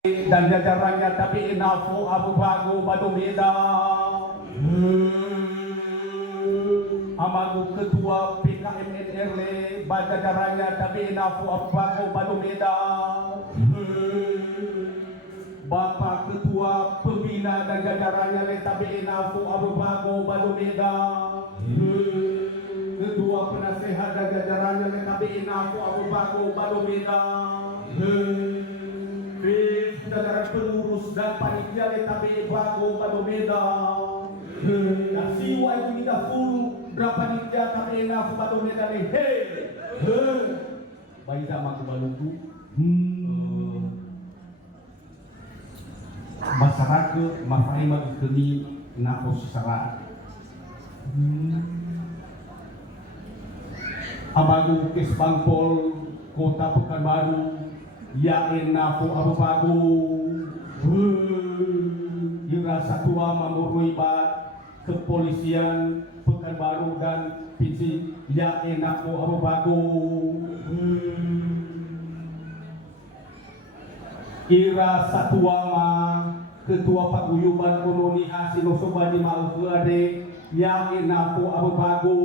dan jajarannya tapi inafu Abu Bagu Badumida amagu ketua PKM NRW jajarannya tapi inafu Abu Bagu Badumida Bapak Ketua Pembina dan jajarannya tapi inafu Abu Bagu Badumida Ketua Penasehat dan jajarannya tapi inafu Abu Bagu Badumida jajaran pengurus dan panitia letabe bago Badumeda na siwa itu kita full berapa panitia tapi na Badumeda le he bayi sama ku baluku masyarakat mafai magkeni na posisara amagu Kesbangpol Kota Pekanbaru yakin nafu Abu Bagu dirasa tua mamurui bat kepolisian Pekanbaru dan Pisi yakin nafu Abu Bagu ira satua ma ketua paguyuban Ununi Hasino Sobani Maufuade yakin nafu Abu Bagu